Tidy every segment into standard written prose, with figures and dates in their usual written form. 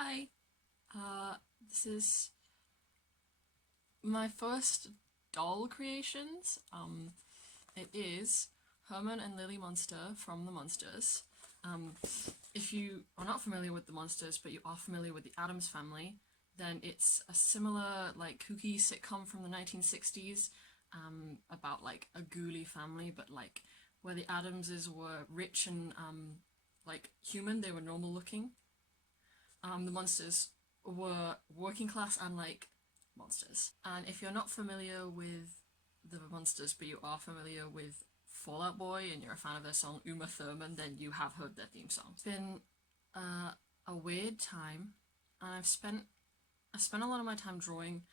Hi, this is my first doll creations. It is Herman and Lily Munster from the Munsters. If you are not familiar with the Munsters, but you are familiar with the Addams Family, then it's a similar, like, kooky sitcom from the 1960s, about, like, a ghouly family, but, like, where the Addamses were rich and, like, human, they were normal looking. The Munsters were working class and, like, monsters. And if you're not familiar with the Munsters, but you are familiar with Fall Out Boy and you're a fan of their song Uma Thurman, then you have heard their theme song. It's been a weird time, and I spent a lot of my time drawing,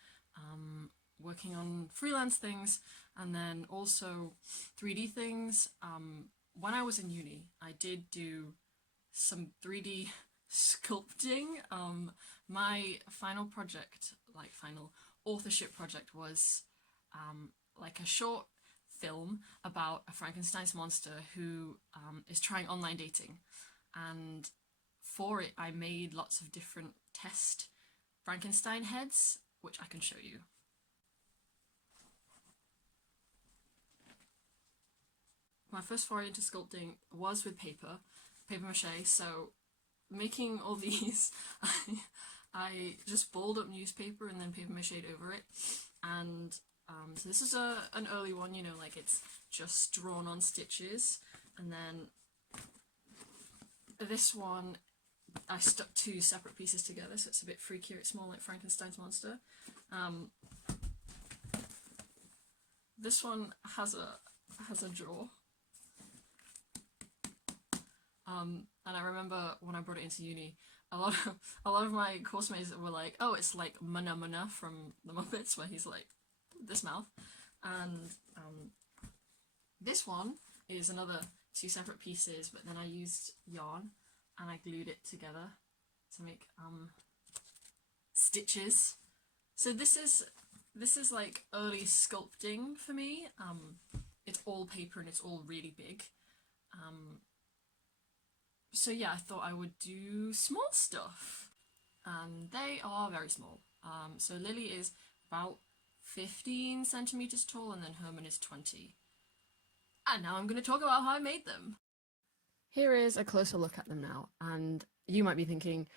working on freelance things, and then also 3D things. When I was in uni, I did do some 3D sculpting. My final project, like final authorship project, was like a short film about a Frankenstein's monster who is trying online dating, and for it I made lots of different test Frankenstein heads, which I can show you. My first foray into sculpting was with paper mache, so making all these, I just balled up newspaper and then paper mache'd over it, and so this is an early one, you know, like it's just drawn on stitches, and then this one I stuck two separate pieces together, so it's a bit freakier, it's more like Frankenstein's monster. This one has a jaw. And I remember when I brought it into uni, a lot of my course mates were like, "Oh, it's like Mana from the Muppets, where he's like this mouth." And this one is another two separate pieces, but then I used yarn and I glued it together to make stitches. So this is like early sculpting for me. It's all paper and it's all really big. So yeah, I thought I would do small stuff, and they are very small. So Lily is about 15 centimeters tall, and then Herman is 20. And now I'm going to talk about how I made them. Here is a closer look at them now, and you might be thinking,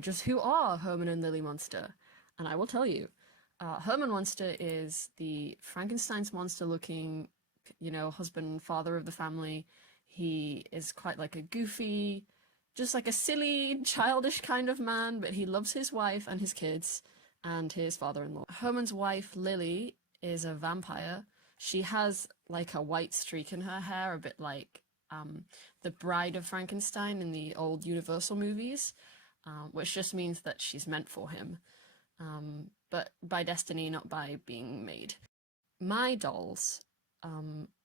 just who are Herman and Lily Munster? And I will tell you. Herman Munster is the Frankenstein's monster looking, you know, husband and father of the family. He is quite like a goofy, just like a silly, childish kind of man, but he loves his wife and his kids and his father-in-law. Herman's wife, Lily, is a vampire. She has like a white streak in her hair, a bit like the Bride of Frankenstein in the old Universal movies, which just means that she's meant for him, but by destiny, not by being made. My dolls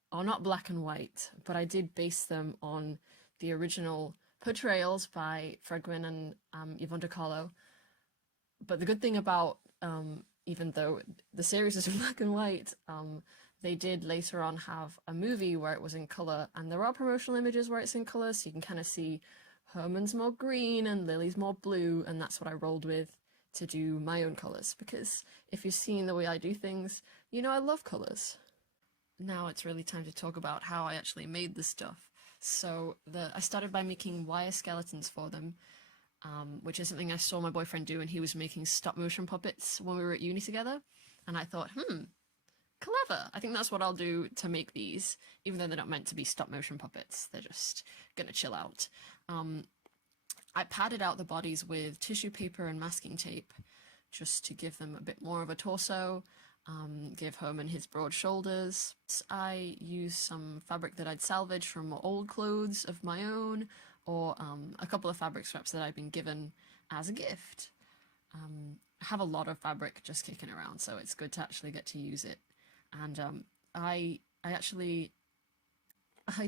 are not black and white, but I did base them on the original portrayals by Fredwin and Yvonne de Carlo. But the good thing about, even though the series is in black and white, they did later on have a movie where it was in colour, and there are promotional images where it's in colour, so you can kind of see Herman's more green and Lily's more blue, and that's what I rolled with to do my own colours, because if you've seen the way I do things, you know I love colours. Now it's really time to talk about how I actually made this stuff. So I started by making wire skeletons for them, which is something I saw my boyfriend do, and he was making stop motion puppets when we were at uni together. And I thought, clever. I think that's what I'll do to make these, even though they're not meant to be stop motion puppets. They're just gonna chill out. I padded out the bodies with tissue paper and masking tape, just to give them a bit more of a torso. Give Herman his broad shoulders. I used some fabric that I'd salvaged from old clothes of my own, or a couple of fabric scraps that I'd been given as a gift. I have a lot of fabric just kicking around, so it's good to actually get to use it. And I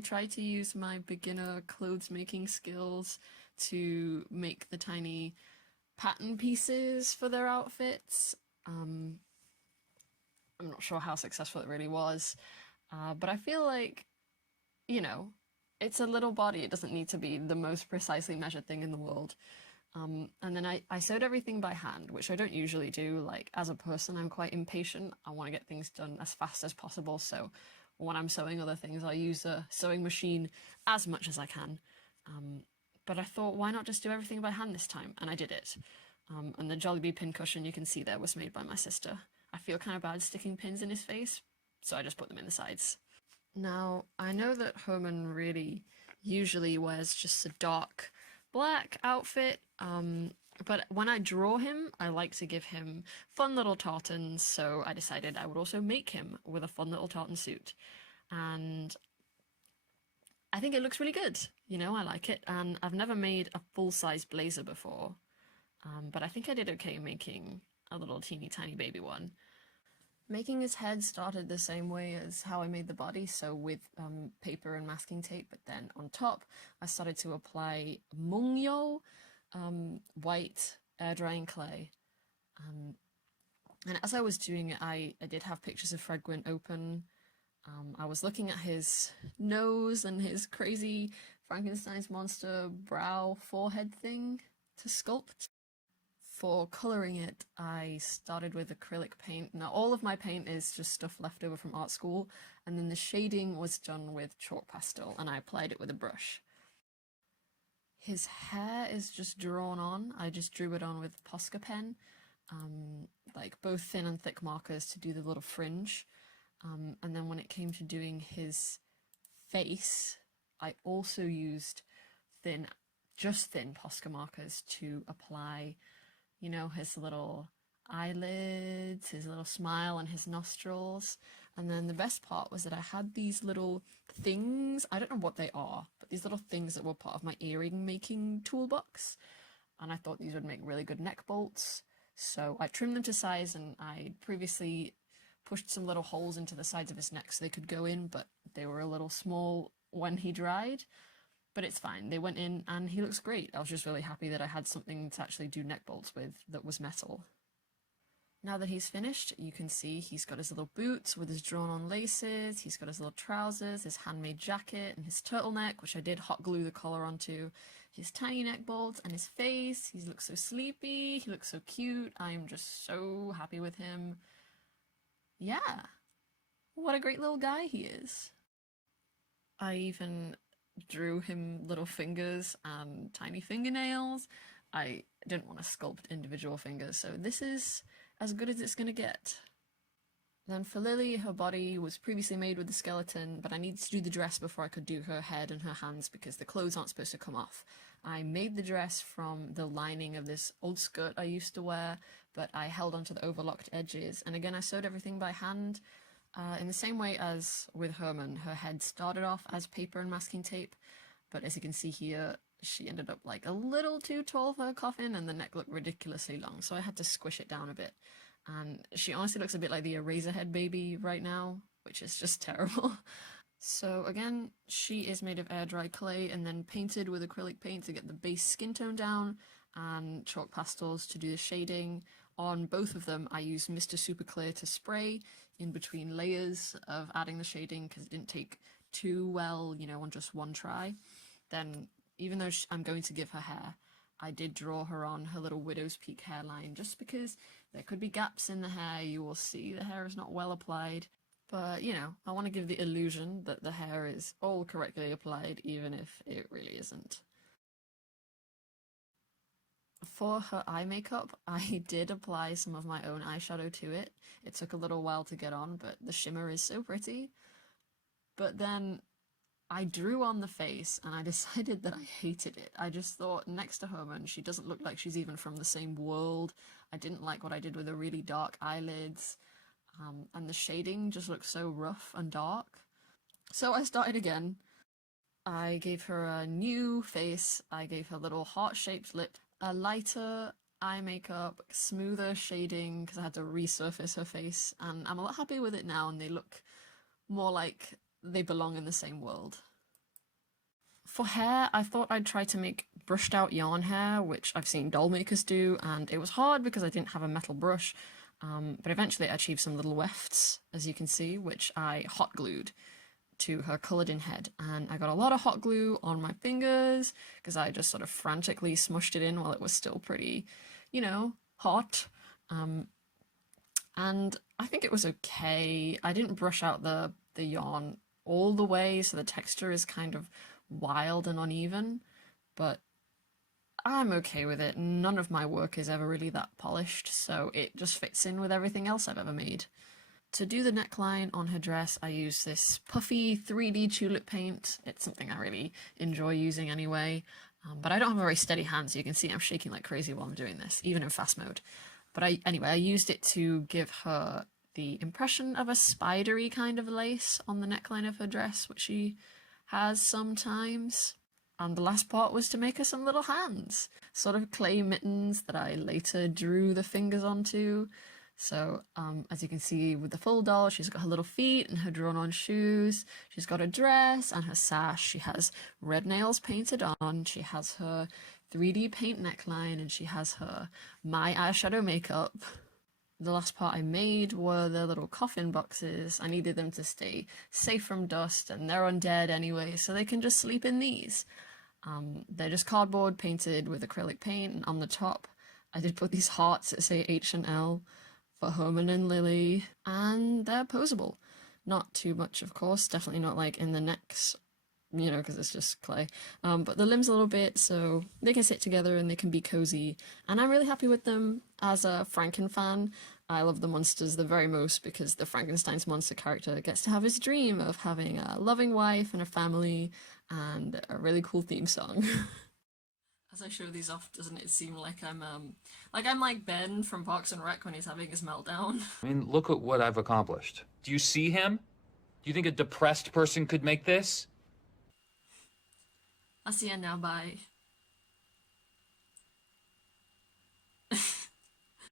tried to use my beginner clothes making skills to make the tiny pattern pieces for their outfits. I'm not sure how successful it really was, but I feel like, you know, it's a little body, it doesn't need to be the most precisely measured thing in the world. And then I sewed everything by hand, which I don't usually do. Like, as a person, I'm quite impatient. I want to get things done as fast as possible. So when I'm sewing other things, I use a sewing machine as much as I can. But I thought, why not just do everything by hand this time? And I did it. And the Jollibee pin cushion you can see there was made by my sister. I feel kind of bad sticking pins in his face, so I just put them in the sides. Now, I know that Herman really usually wears just a dark black outfit, but when I draw him, I like to give him fun little tartans, so I decided I would also make him with a fun little tartan suit. And I think it looks really good, you know, I like it, and I've never made a full-size blazer before, but I think I did okay making a little teeny tiny baby one. Making his head started the same way as how I made the body, so with paper and masking tape, but then on top I started to apply MUNGYO, white air drying clay. And as I was doing it, I did have pictures of Fred Gwynn open. I was looking at his nose and his crazy Frankenstein's monster brow forehead thing to sculpt. For colouring it, I started with acrylic paint. Now, all of my paint is just stuff left over from art school, and then the shading was done with chalk pastel, and I applied it with a brush. His hair is just drawn on. I just drew it on with POSCA pen, like both thin and thick markers to do the little fringe. And then when it came to doing his face, I also used just thin POSCA markers to apply, you know, his little eyelids, his little smile, and his nostrils. And then the best part was that I had these little things, I don't know what they are, but these little things that were part of my earring making toolbox. And I thought these would make really good neck bolts. So I trimmed them to size, and I previously pushed some little holes into the sides of his neck so they could go in, but they were a little small when he dried. But it's fine, they went in and he looks great. I was just really happy that I had something to actually do neck bolts with that was metal. Now that he's finished, you can see he's got his little boots with his drawn on laces, he's got his little trousers, his handmade jacket, and his turtleneck, which I did hot glue the collar onto, his tiny neck bolts, and his face. He looks so sleepy, he looks so cute. I'm just so happy with him. Yeah, what a great little guy he is. I even drew him little fingers and tiny fingernails. I didn't want to sculpt individual fingers, so this is as good as it's gonna get. Then for Lily, her body was previously made with the skeleton, but I needed to do the dress before I could do her head and her hands because the clothes aren't supposed to come off. I made the dress from the lining of this old skirt I used to wear, but I held onto the overlocked edges, and again I sewed everything by hand. In the same way as with Herman, her head started off as paper and masking tape, but as you can see here, she ended up like a little too tall for her coffin and the neck looked ridiculously long, so I had to squish it down a bit. And she honestly looks a bit like the Eraserhead baby right now, which is just terrible. So again, she is made of air dry clay and then painted with acrylic paint to get the base skin tone down, and chalk pastels to do the shading. On both of them, I used Mr. Super Clear to spray in between layers of adding the shading because it didn't take too well, you know, on just one try. Then, even though I'm going to give her hair, I did draw her on her little widow's peak hairline just because there could be gaps in the hair. You will see the hair is not well applied. But, you know, I want to give the illusion that the hair is all correctly applied, even if it really isn't. For her eye makeup, I did apply some of my own eyeshadow to it. It took a little while to get on, but the shimmer is so pretty. But then I drew on the face and I decided that I hated it. I just thought, next to Herman, she doesn't look like she's even from the same world. I didn't like what I did with the really dark eyelids. And the shading just looks so rough and dark. So I started again. I gave her a new face. I gave her little heart-shaped lip, a lighter eye makeup, smoother shading because I had to resurface her face, and I'm a lot happier with it now, and they look more like they belong in the same world. For hair, I thought I'd try to make brushed out yarn hair, which I've seen doll makers do, and it was hard because I didn't have a metal brush, but eventually I achieved some little wefts, as you can see, which I hot glued to her coloured in head, and I got a lot of hot glue on my fingers because I just sort of frantically smushed it in while it was still pretty, you know, hot. And I think it was okay. I didn't brush out the yarn all the way, so the texture is kind of wild and uneven, but I'm okay with it. None of my work is ever really that polished, so it just fits in with everything else I've ever made. To do the neckline on her dress, I use this puffy 3D tulip paint. It's something I really enjoy using anyway, but I don't have a very steady hand, so you can see I'm shaking like crazy while I'm doing this, even in fast mode. But I used it to give her the impression of a spidery kind of lace on the neckline of her dress, which she has sometimes. And the last part was to make her some little hands, sort of clay mittens that I later drew the fingers onto. So as you can see with the full doll, she's got her little feet and her drawn on shoes. She's got a dress and her sash. She has red nails painted on. She has her 3D paint neckline, and she has her my eyeshadow makeup. The last part I made were the little coffin boxes. I needed them to stay safe from dust, and they're undead anyway, so they can just sleep in these. They're just cardboard painted with acrylic paint, and on the top I did put these hearts that say H and L for Herman and Lily, and they're posable. Not too much, of course, definitely not like in the necks, you know, because it's just clay. But the limbs a little bit, so they can sit together and they can be cozy. And I'm really happy with them. As a Franken fan, I love the monsters the very most because the Frankenstein's monster character gets to have his dream of having a loving wife and a family and a really cool theme song. As I show these off, doesn't it seem like I'm like Ben from Parks and Rec when he's having his meltdown? I mean, look at what I've accomplished. Do you see him? Do you think a depressed person could make this? That's the end now, bye.